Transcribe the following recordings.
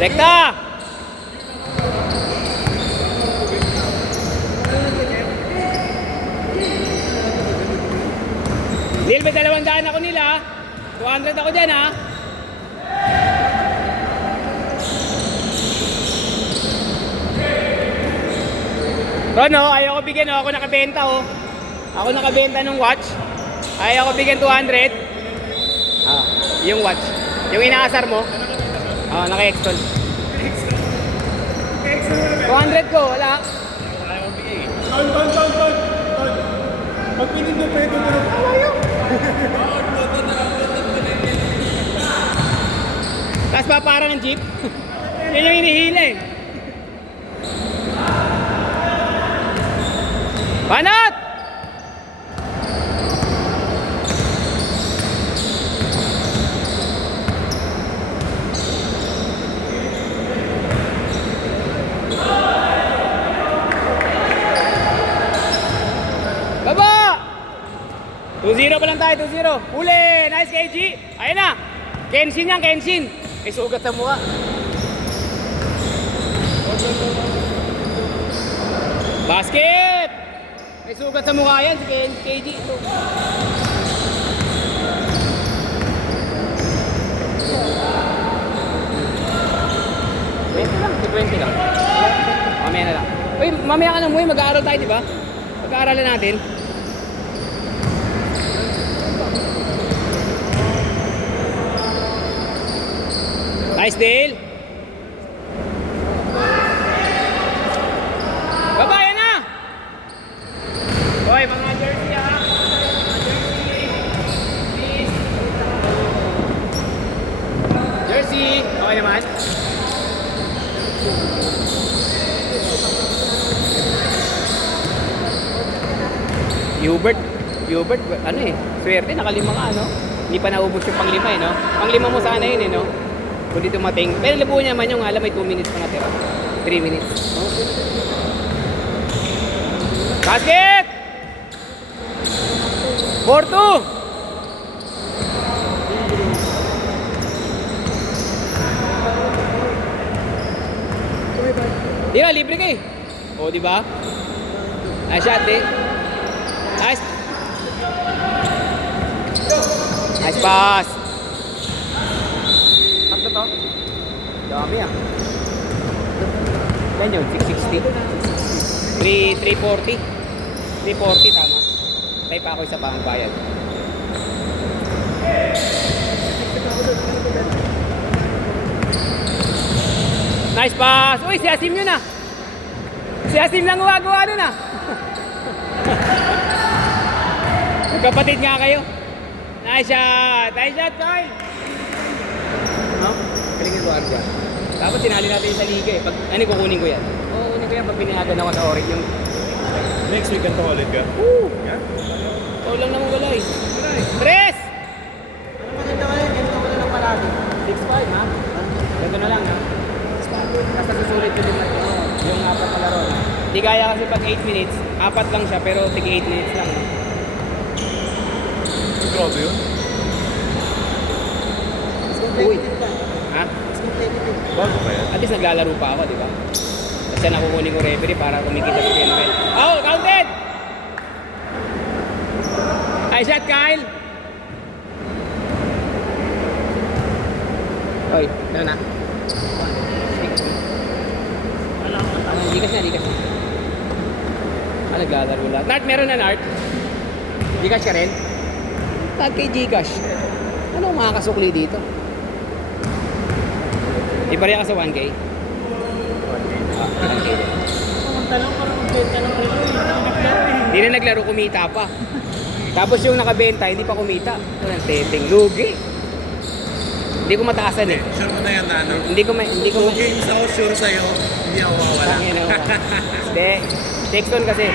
Rekta! Dil, may 200 ako nila. 200 ako dyan ha. Rono, ayaw ko bigyan oh. Ako nakabenta oh. Ako nakabenta ng watch. Ayaw ko bigyan 200. Ah, yung watch. Yung inaasar mo. Ah, naka-extol. 200 ko, wala. Ayaw ko bigay. Ton. Pag pinindot pa ito, ayaw. Tapos pa para ng jeep. Yan yung hinihila eh. Banat! Baba! 2-0 pa lang tayo, 2-0. Uli! Nice KG! Ayun na! Kenshin yan, Kenshin! May sugat sa mukha. Basket! May sugat sa mukha yan, si KG. $20 lang. Mamaya na lang. Uy, mamaya ka na mo, mag-aaral tayo, di ba? Mag-aaralan natin. Nice deal. Babayan na. Hoy, mga jersey ha. Mga jersey. Please. Jersey. Okay naman. Hubert, ano eh, swerte, nakalima ka, no? Hindi pa naubos yung panglima eh, no? Panglima mo sana yun eh, no? Kung di tumating. Pero labo niya man yung alam, may 2 minutes pa natira. 3 minutes. Basket! 4-2! Di ba, libre ka eh. O, di ba? Nice shot eh. Nice. Nice pass. Sakto to. Dami ah. Yan yun, 660. 340. 340 tama. Tayo pa ako isa pa ang bayad. Nice pass. Uy, si Asim yun ah. Si Asim lang gumagawa nun ah. Magkapatid nga kayo. Nice shot! Nice shot, Kyle! No? Kalingin ko Arja. Tapos sinali natin sa liga eh. Pag, ano, kukunin ko yan? Oo, kukunin ko yan pag pinahagan ako sa Orig yung... Next week ganito ulit ka? Woo! Yeah? Ikaw lang naman wala eh. Tres! Ano maganda ka yun? Ganito ko na lang palagi. 6-5 ha? Ganito na lang ha? Basta susulit ko din natin yung apat na laro. Di kaya kasi pag 8 minutes, apat lang siya pero tig 8 minutes lang. Grabe yun. Uy! Ha? Bago pa yan? At least naglalaro pa ako, di ba? At siya nakukunin ko referee para kumikita sa PNL. Oh, counted! Nice shot, Kyle! Oy, ano na? Likas na. Naglalaro lang. Nart, meron na Nart? Gcash ka rin? Tag kay Gcash. Ano ang makakasukli dito? Di pa rin ka sa 1K? 1K din. Ang tanong parang magbenta ng relo eh. Hindi na naglaro, kumita pa. Tapos yung nakabenta, hindi pa kumita. Walang teteng. Lugi. Hindi ko mataasan eh. Sure mo na yan na ano? Hindi ko 2 games ako sure sa'yo, hindi ako mawawala. Hindi. Sexton kasi.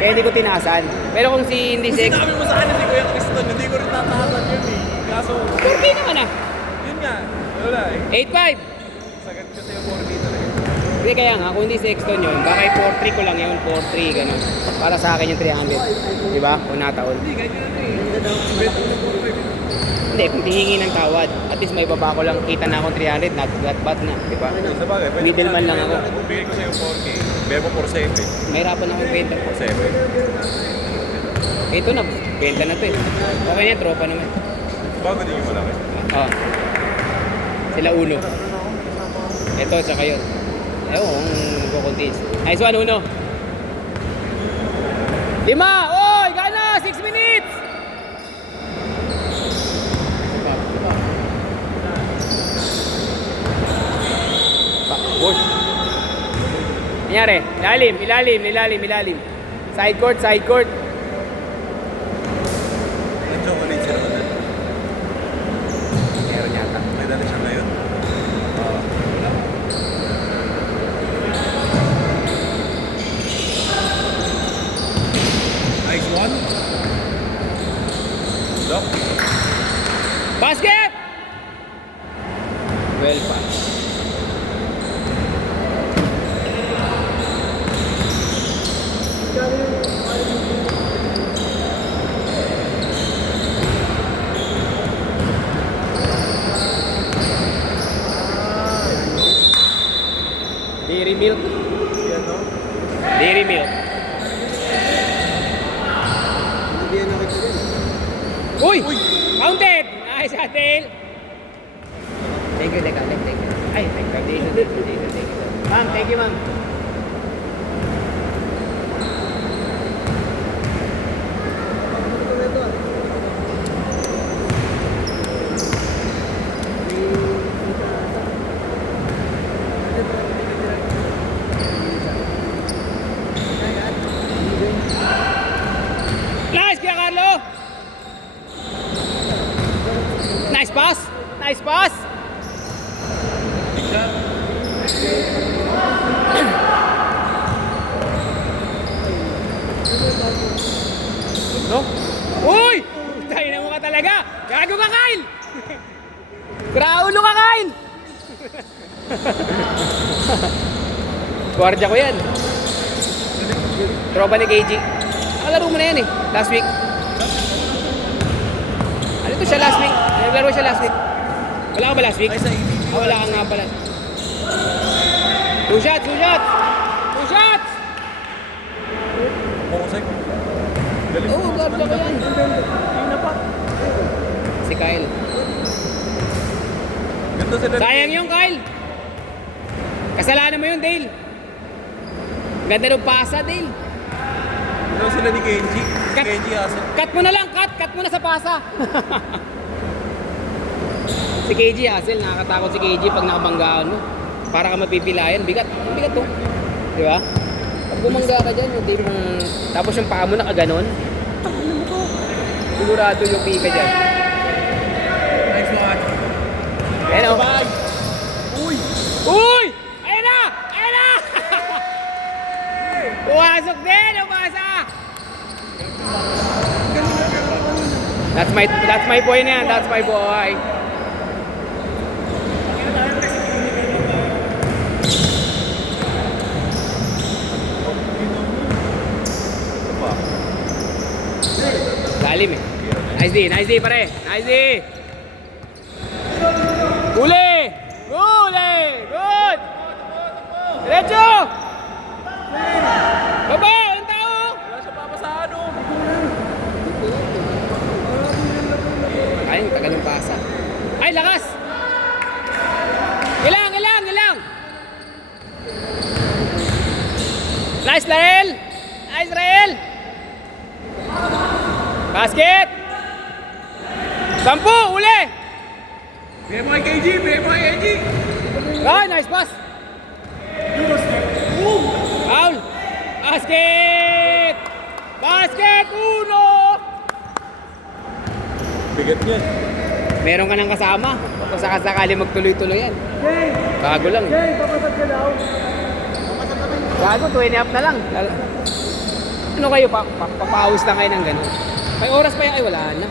Kaya hindi ko tinasan. Pero kung si hindi Kasi Sexton... sinabi mo sa akin si Kuya Kriston, hindi ko rin tatahasan yun eh. Kaso, 4K naman ah. yun nga, wala eh. 8-5. Sagad kasi yung 4 dito eh. Hindi kaya nga, kung hindi Sexton yun, baka 4-3 ko lang yun, 4-3, gano'n. Para sa akin yung 300. Di ba? Kung nataon. Hindi, kahit yun ano eh. Bet mo na 4-5. Hindi, kung hihingi ng tawad, at least may baba ko lang, kita na akong 300, not bad na, di ba? Sa bagay, pwede Middleman lang ako. Kung bigay ko sa'yo 4K, bebo 4.7. Mahirapan akong benta. 4.7. Ito na, benta na to eh. Okay na, tropa naman. Bago din yung malaki. Oo. Sila uno. Ito, tsaka yun. Ewan kung kukuntis. Nice one, uno. 5! Oy! Gana! 6 minutes! Push. Nangyari? Ilalim. Side court. Medyo ulit sila na. Meron yata. May dala siya ngayon. Nice one. Lock. Basket! Well pass. Dairy milk. Yan, no? Dairy milk. Hindi yan nakita rin. Uy! Counted! Nice, Adel! Thank you. Ay, thank you. Ma'am, thank you, ma'am. Nice, Kuya Carlo! Nice pass! No? Uy! Tayo na mo ka talaga! Gago ka, Kyle! Kraulo ka, Kyle! Guardia ko yan. Tropa ni KG. Nakalaro mo na yan eh. Last week. Ano to siya last week? Naglaro siya last week. Wala ka ba last week? Ay, sa EB. Wala ka nga pala. Two shots! Mahusay ko. Galing. Oo, guardia ko yan. Si Kyle. Ganda sila. Sayang yung Kyle. Kasalanan mo yun, Dale. Ganda ng pasa, Dale. Ganda sila ni Kenji. Cut. Kenji Hasan. Cut mo na lang, cut mo na sa pasa. Si KG Hassel, nakakatakot si KG pag nakabanggaan mo. Para ka mapipilayan, bigat to. Di ba? Pag bumangga ka dyan, yung tipong, tapos yung paa mo nakaganon, sigurado yung pika dyan. Nice one. Ayan o. Uy! Uy! Ayan na! Pumasok din! Umasa! That's my boy na yan. That's my boy. Lalim eh. Nice D pare. Nice D. Uli! Good! Diretso! Baba! Ang tao! Wala siya papasaan o. Ay, tagal ng pasa. Ay, lakas! Ilang! Nice, Rael! Basket! 10! Uli! BMI KG! Ay, nice pass! Foul! Basket! Uno! Bigat niya. Meron ka nang kasama. Kung sakasakali magtuloy-tuloy yan. Bago lang. Bago, 20 up na lang. Ano kayo? Papawis lang kayo ng gano'n. May oras pa yan. Ay, wala na.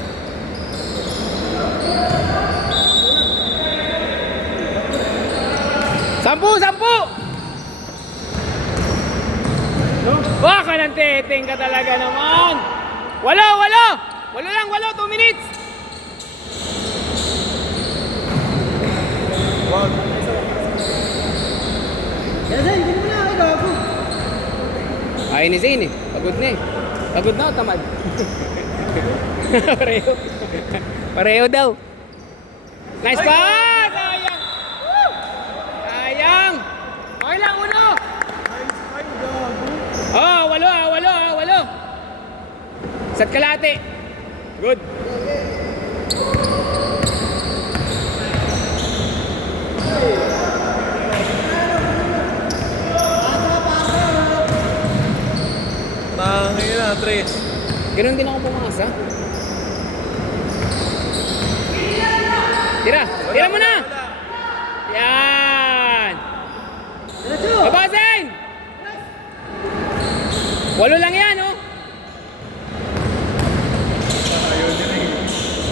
Sampu! Baka ng teteng ka talaga naman. Walo! 2 minutes! Zay, hindi mo na ako gago. Ayaw ni Zane eh. Pagod na eh. Pagod na o tamad? Pareho. Pareho daw. Nice pass! Sayang! Woo! Sayang! Okay lang, uno! Oh, walo. Sat kalate. Good. Tangin na, Tres. Ganun din ako pumasa. Tira mo na! Yan! Babasin! Walo lang yan, oh!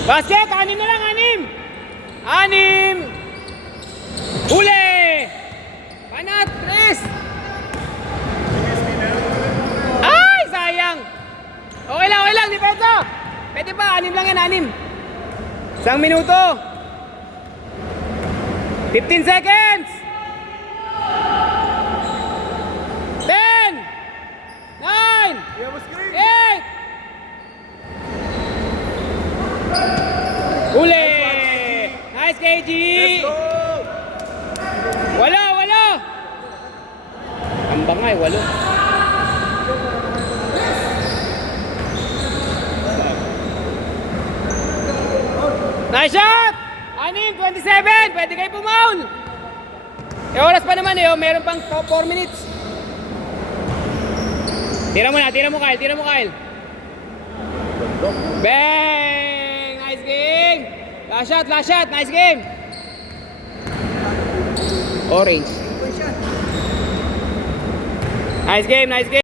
Basket! Anim na lang, anim! Anim! Huli! Panat! Tres! Ay! Sayang! Okay lang, depensa! Pwede pa, anim lang yan, anim! Isang minuto! 15 seconds! 10! 9! 8! Huli! Nice, KG! Walo! Ang bangay, walo. Nice shot! 27! Pwede kayo pumaul! E oras pa naman eh, oh. Meron pang 4 minutes. Tira mo Kyle. Bang! Nice game! Last shot, nice game! Orange. Nice game.